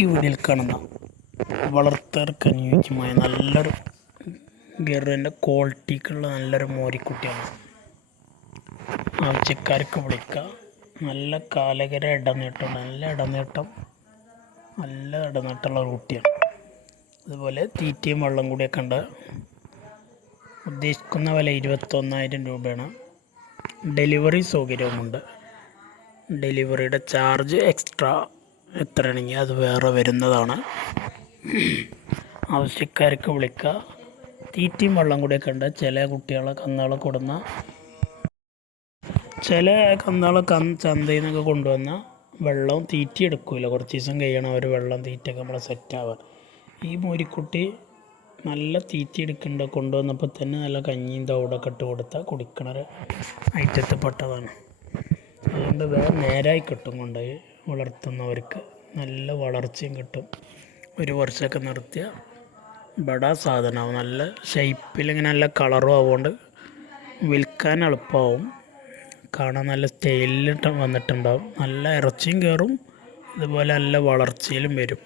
ഈ വീഡിയോയിൽ കാണുന്ന വളർത്തർക്ക് അനുയോജ്യമായ നല്ലൊരു ഗെറിന്റെ ക്വാളിറ്റിക്കുള്ള നല്ലൊരു മോരിക്കുട്ടിയാണ്. ആവശ്യക്കാർക്ക് വിളിക്കുക നല്ല കാലകര ഇടനീട്ടം നല്ല ഇടനീട്ടം നല്ല ഇടനീട്ടമുള്ള കുട്ടിയാണ്. അതുപോലെ തീറ്റയും വെള്ളം കൂടിയൊക്കെ ഉണ്ട്. ഉദ്ദേശിക്കുന്ന വില ഇരുപത്തൊന്നായിരം രൂപയാണ്. ഡെലിവറി സൗകര്യവുമുണ്ട്. ഡെലിവറിയുടെ ചാർജ് എക്സ്ട്രാ എത്രയാണെങ്കിൽ അത് വേറെ വരുന്നതാണ്. ആവശ്യക്കാർക്ക് വിളിക്കുക. തീറ്റയും വെള്ളം കൂടി ഉണ്ട്. ചില കുട്ടികളെ കന്നുകളെ കൊടുന്ന ചില കന്നുകളെ കന്ന് ചന്തയിൽ നിന്നൊക്കെ കൊണ്ടുവന്ന വെള്ളവും തീറ്റ എടുക്കില്ല കുറച്ച് ദിവസം കഴിയണം അവർ വെള്ളം തീറ്റയൊക്കെ നമ്മളെ സെറ്റാവാൻ ഈ മോരിക്കുട്ടി നല്ല തീറ്റ എടുക്കേണ്ട. കൊണ്ടുവന്നപ്പോൾ തന്നെ നല്ല കഞ്ഞിയും തവിടൊക്കെ ഇട്ട് കൊടുത്താൽ കുടിക്കണ ഐറ്റത്തിൽപ്പെട്ടതാണ്. ഐറ്റത്തിൽ പെട്ടതാണ് അതുകൊണ്ട് വേറെ നേരായി കിട്ടും കൊണ്ടുപോയി. വളർത്തുന്നവർക്ക് നല്ല വളർച്ചയും കിട്ടും. ഒരു വർഷമൊക്കെ നിർത്തിയ ബടാ സാധനമാവും നല്ല ഷേപ്പിൽ ഇങ്ങനെ നല്ല കളറും ആവുകൊണ്ട് വിൽക്കാൻ എളുപ്പമാവും കാണാൻ നല്ല സ്റ്റൈലിൽ വന്നിട്ടുണ്ടാവും. നല്ല ഇറച്ചിയും കയറും അതുപോലെ നല്ല വളർച്ചയിലും വരും.